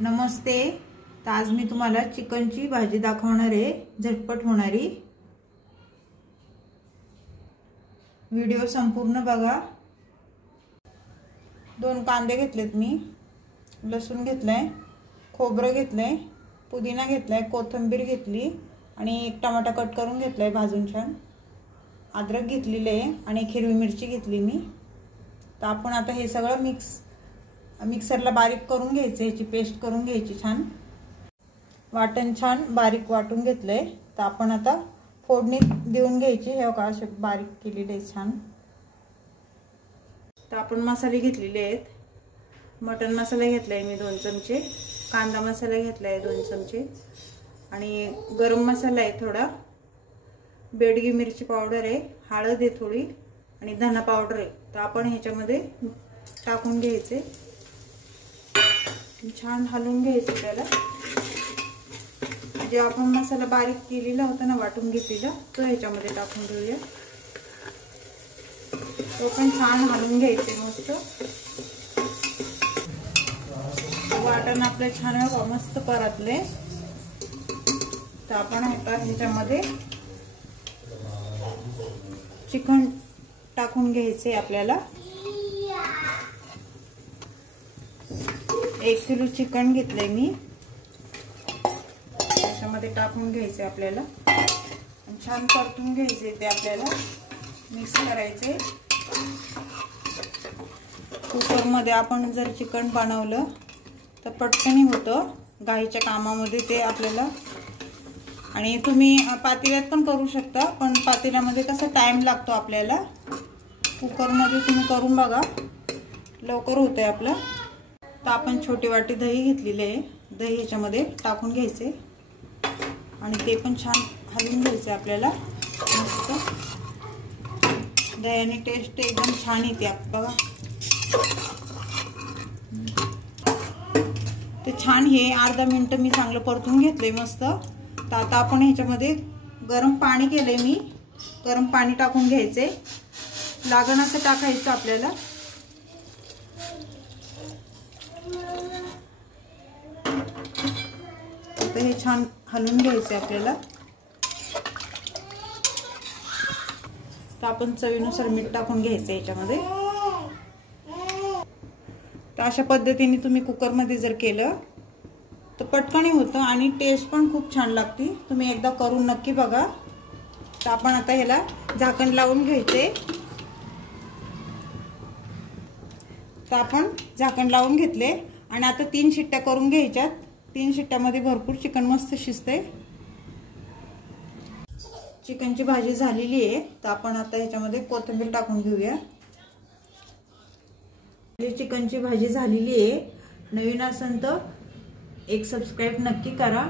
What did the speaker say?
नमस्ते। तर आज मी तुम्हाला चिकनची भाजी दाखवणार आहे, झटपट होणारी। व्हिडिओ संपूर्ण बघा। 2 कांदे घेतलेत मी, लसूण घेतलाय, खोबरं घेतलंय, पुदिना घेतलाय, कोथिंबीर घेतली आणि 1 टमाटा कट करून घेतलाय भाजून छान, अद्रक घेतलेले आहे आणि हिरवी मिरची घेतली मी। तर आपण आता हे सगळं मिक्सरला बारीक करून घ्यायचं, याची पेस्ट करून घ्यायची छान। वाटण छान बारीक वाटून घेतलंय। तर आपण आता फोडणी देऊन घ्यायची, हे बघा असे बारीक केलेले छान। तर आपण मसाले घेतलेले आहेत। मटन मसाला घेतलाय मी 2 चमचे, कांदा मसाला घेतलाय 2 चमचे आणि गरम मसाला आहे थोडा, बेडगी मिरची पावडर आहे, हळद आहे थोडी आणि धना पावडर आहे। तर आपण ह्याच्यामध्ये टाकून घ्यायचे, छान हलवून घ्यायचं त्याला। जे आपण मसाला बारीक केलेला होता ना, वाटून घेतलेला, तो ह्याच्यामध्ये टाकून घेऊया। तो पण छान हलवून घ्यायचे मस्त। वाटण आपले छान मस्त परतले। तर आपण आता ह्याच्यामध्ये चिकन टाकून घ्यायचे आपल्याला। 1 किलो चिकन घेतलंय मी, त्याच्यामध्ये टाकून घ्यायचे आपल्याला, छान परतून घ्यायचे ते आपल्याला, मिक्स करायचे। कुकरमध्ये आपण जर चिकन बनवलं तर पटकन होतं घाईच्या कामामध्ये ते आपल्याला। आणि तुम्ही पातेल्यात पण करू शकता, पण पातेल्यामध्ये कसं टाइम लागतो आपल्याला। कुकरमध्ये तुम्ही करून बघा, लवकर होतंय आपलं। तर आपण छोटी वाटी दही घेतलेली आहे, दही ह्याच्यामध्ये टाकून घ्यायचे आणि ते पण छान हलवून घ्यायचे आपल्याला मस्त। दह्याने टेस्ट एकदम छान येते बघा। ते छान हे अर्धा मिनिट मी चांगलं परतून घेतलंय मस्त। तर आता आपण ह्याच्यामध्ये गरम पाणी केलंय मी, गरम पाणी टाकून घ्यायचे, लागण असं टाकायचं आपल्याला। आता हे छान हलवून घ्यायचे आपल्याला। तर आपण चवीनुसार मीठ टाकून घ्यायचं याच्यामध्ये। तर अशा पद्धतीने तुम्ही कुकरमध्ये जर केलं तर पटकन होतं आणि टेस्ट पण खूप छान लागते। तुम्ही एकदा करून नक्की बघा। तर आपण आता ह्याला झाकण लावून घ्यायचे। तर आपण झाकण लावून घेतले आणि आता 3 शिट्ट्या करून घ्यायच्यात। 3 शिट्ट्यामध्ये भरपूर चिकन मस्त शिजते। चिकनची भाजी झालेली आहे। तर आपण आता ह्याच्यामध्ये कोथिंबीर टाकून घेऊया। चिकनची भाजी झालेली आहे। नवीन असेल तर एक सबस्क्राइब नक्की करा।